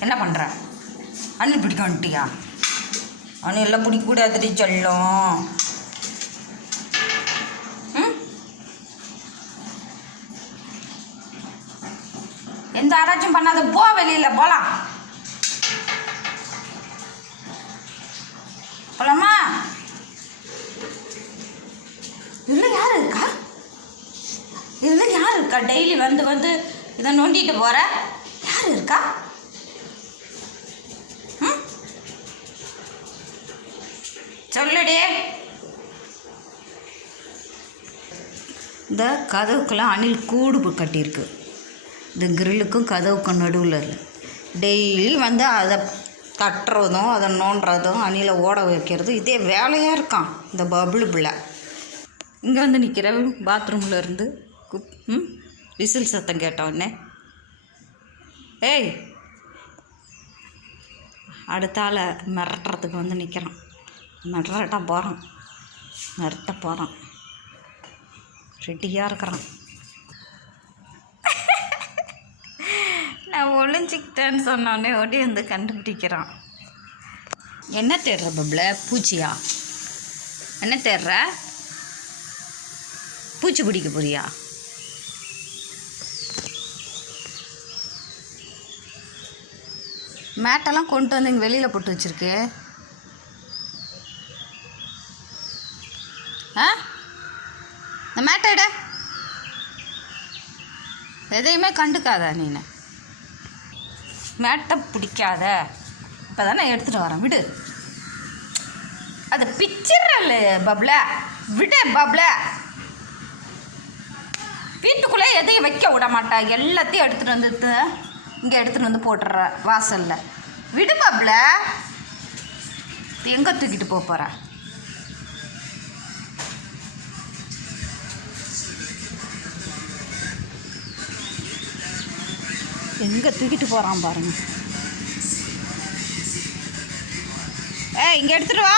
என்ன பண்ணுற அண்ணன் பிடிக்க வந்துட்டியா? அண்ணன் எல்லாம் பிடிக்கக்கூடாதுடி சொல்லும். ம்? எந்த ஆராய்ச்சியும் பண்ணாத போ வெளியில் போகலாம் போலாமா? இதில் யார் இருக்கா? இதில் யார் இருக்கா? டெய்லி வந்து வந்து இதை நோண்டிட்டு போகிற யார் இருக்கா? சொல்லுடே. இந்த கதவுக்கெல்லாம் அணில் கூடு கட்டியிருக்கு. இந்த கிரில்லுக்கும் கதவுக்கும் நடுவில் டெய்லி வந்து அதை தட்டுறதும் அதை நோண்டுறதும் அணிலை ஓட வைக்கிறதும் இதே வேலையாக இருக்கான் இந்த பபுளு பிள்ளை. இங்கே வந்து நிற்கிற பாத்ரூமில் இருந்து குப் ம் விசில் சத்தம் கேட்டோடனே ஏய்! அடுத்தால மிரட்டுறதுக்கு வந்து நிற்கிறான் மிரட்ட போகிறான் மிரட்ட போகிறான் ரெட்டியாக இருக்கிறான். நான் ஒளிஞ்சிக்கிட்டேன்னு சொன்னோடனே ஓடி வந்து கண்டுபிடிக்கிறான். என்ன தேடுற பப்ள? பூச்சியா? என்ன தேடுற? பூச்சி பிடிக்க போறியா? மேட்டெல்லாம் கொண்டு வந்து இங்கே வெளியில் போட்டு வச்சுருக்கு. ஆ? இந்த மேட்டை எதையுமே கண்டுக்காத நீ மேட்டை பிடிக்காத. இப்போ தானே எடுத்துகிட்டு வரேன் விடு. அதை பிச்சிடல பப்ள. விடு பப்ள. வீட்டுக்குள்ளே எதையும் வைக்க விட மாட்டா. எல்லாத்தையும் எடுத்துகிட்டு வந்து இங்கே எடுத்துகிட்டு வந்து போட்டுடுற வாசலில். விடு பப்ள. எங்கே தூக்கிட்டு போக போகிற எங்கே தூக்கிட்டு போகிறான் பாருங்க. ஏ இங்கே எடுத்துட்டு வா.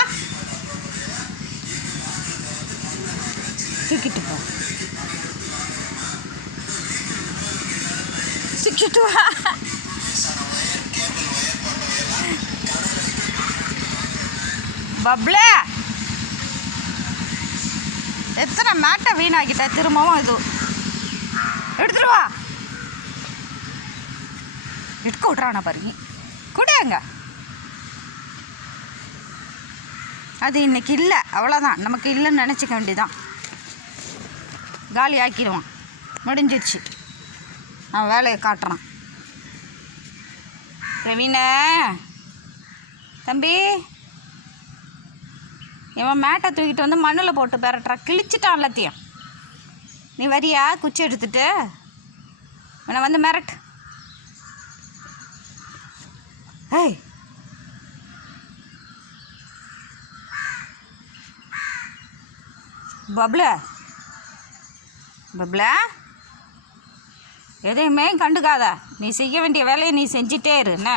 தூக்கிட்டு போ. தூக்கிட்டு வா. பப்ளே. எத்தனை மேட்டை வீணாக்கிட்ட திரும்பவும் இது எடுத்துட்டு வா விற்க விட்றானா பாருங்க குடியாங்க அது இன்னைக்கு இல்லை அவ்வளோதான் நமக்கு இல்லைன்னு நினச்சிக்க வேண்டியதான் காலி ஆக்கிடுவான். முடிஞ்சிருச்சு. அவன் வேலையை காட்டுறான். ரவீன தம்பி. இவன் மேட்டை தூக்கிட்டு வந்து மண்ணில் போட்டு பெறட்டுறா கிழிச்சிட்டான் எல்லாத்தையும். நீ வரியா? குச்சி எடுத்துட்டு. இவனை வந்து மிரட்டு. ஏய் பப்ள. பப்ள. எதையுமே கண்டுக்காத. நீ செய்ய வேண்டிய வேலையை நீ செஞ்சிட்டே இரு. என்ன?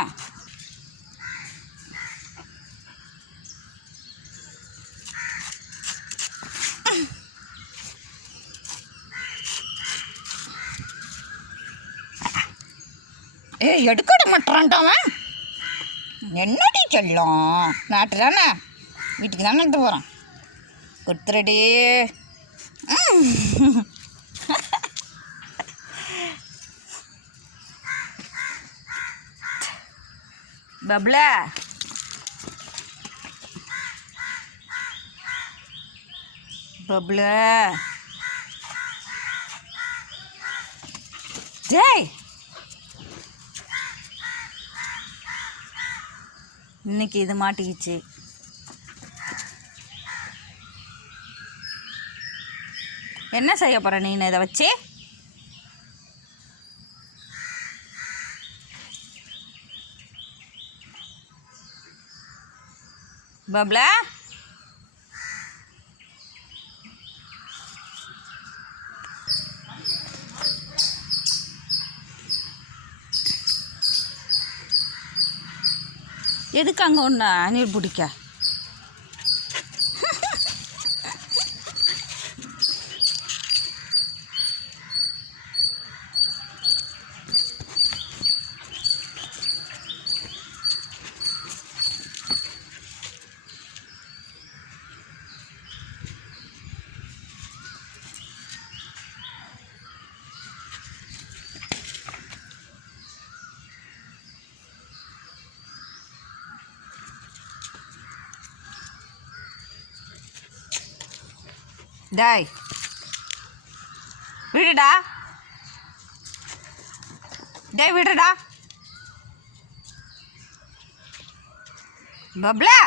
ஏய் எடுக்கட மாட்டான்டாவன் என்னடி செல்லும்? நாட்டு தானே? வீட்டுக்கு தானே எடுத்து போகிறோம் கொடுத்துருடி. பப்ள. பப்ள. ஜெய் இன்னைக்கு இது மாட்டிக்கிச்சு. என்ன செய்ய போகிற நீ இதை வச்சு? பப்ளா? எதுக்கு அங்கே ஒன்று அணில் பிடிக்க? டாய். விடுடா. டேய் விடுடா. பப்ளா.